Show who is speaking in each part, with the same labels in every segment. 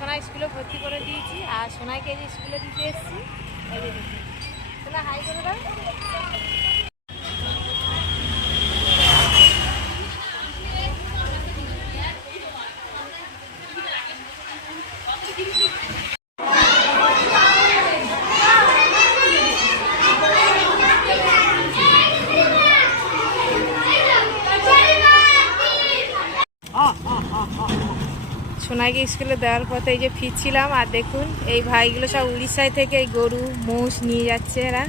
Speaker 1: সোনা স্কুলে ভর্তি করে দিয়েছি আর সোনাকে যে স্কুলে দিতে এসেছি। সোনাইকে স্কুলে দেওয়ার পথে এই যে ফিরছিলাম আর দেখুন এই ভাইগুলো সব উড়িষ্যায় থেকে এই গরু মোষ নিয়ে যাচ্ছে এরা।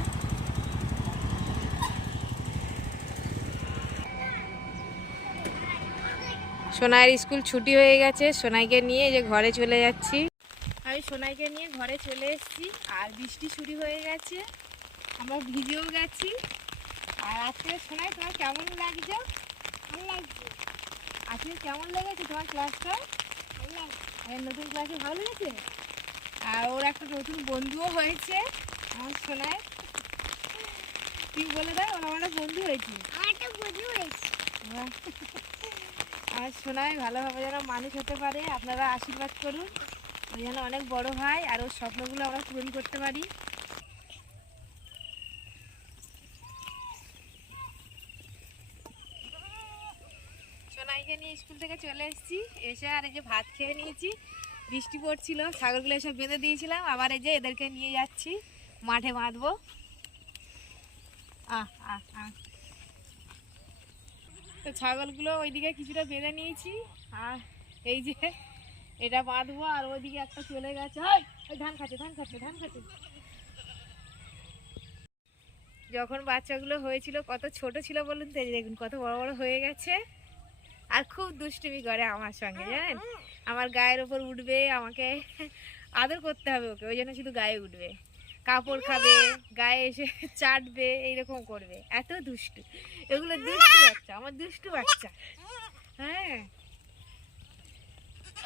Speaker 1: সোনাইয়ের স্কুল ছুটি হয়ে গেছে সোনাইকে নিয়ে এই যে ঘরে চলে যাচ্ছি। আমি সোনাইকে নিয়ে ঘরে চলে এসেছি আর বৃষ্টি শুরু হয়ে গেছে আমরা ভিজেও গেছি। আর আজকে সোনাই তোমার কেমন লাগছে? ভালো লাগছে। আজকে কেমন লেগেছে তোমার ক্লাসটা নতুন ক্লাসে ভালো লেগেছে? আর ওর একটা নতুন বন্ধুও হয়েছে আমার সোনায়। তুই বলে দাও ওর আমার একটা বন্ধু হয়েছে। আমার সোনায় ভালোভাবে যেন মানুষ হতে পারে আপনারা আশীর্বাদ করুন। ওই যেন অনেক বড় হয় আর ওর স্বপ্নগুলো আমরা পূরণ করতে পারি। সোনাইকে নিয়ে স্কুল থেকে চলে এসেছি। এসে আর এই যে ভাত খেয়ে নিয়েছি, বৃষ্টি পড়ছিল, ছাগলগুলো এসে বেঁধে দিয়েছিলাম। আবার এই যে এদেরকে নিয়ে যাচ্ছি, মাঠে বাঁধবো। আহ আহ আহ। তো ছাগলগুলো ওইদিকে কিছুটা বেঁধে নিয়েছি, আর এই যে এটা বাঁধবো, আর ওইদিকে একটা চলে গেছে। ধান খাচ্ছে ধান খাচ্ছে ধান খাচ্ছে। যখন বাচ্চাগুলো হয়েছিল, কত ছোট ছিল বলুন তো দেখুন কত বড় বড় হয়ে গেছে। আর খুব দুষ্টুমি করে আমার সঙ্গে জানেন? আমার গায়ের ওপর উঠবে আমাকে আদর করতে হবে ওকে ওই জন্য শুধু গায়ে উঠবে। কাপড় খাবে গায়ে এসে চাটবে এইরকম করবে। এত দুষ্টু। এগুলো দুষ্টু বাচ্চা আমার দুষ্টু বাচ্চা। হ্যাঁ।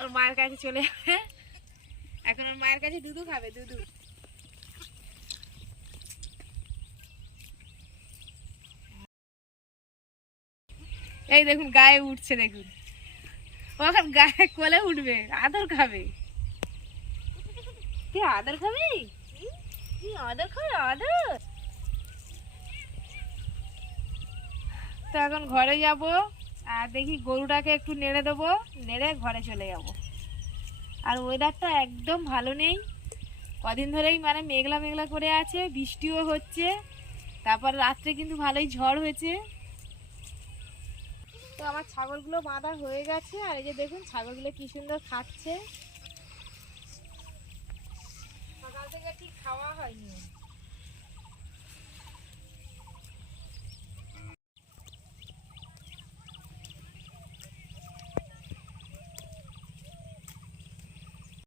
Speaker 1: ওর মায়ের কাছে চলে যাবে এখন ওর মায়ের কাছে দুধু খাবে দুধু এই দেখুন, গায়ে উঠছে দেখুন। ও এখন গায়ে কোলে উঠবে, আদর খাবে। তুই আদর খাবি? তুই আদর খাবি আদর। তো এখন ঘরে যাব, আর দেখি গরুটাকে একটু নেড়ে দেবো, নেড়ে ঘরে চলে যাব। আর ওয়েদারটা একদম ভালো নেই। কদিন ধরেই মানে মেঘলা মেঘলা করে আছে, বৃষ্টিও হচ্ছে। তারপর রাত্রে কিন্তু ভালোই ঝড় হয়েছে। তো আমার ছাগলগুলো বাঁধা হয়ে গেছে, আর এই যে দেখুন ছাগলগুলো কি সুন্দর খাচ্ছে। সকাল থেকে ঠিক খাওয়া হয়নি।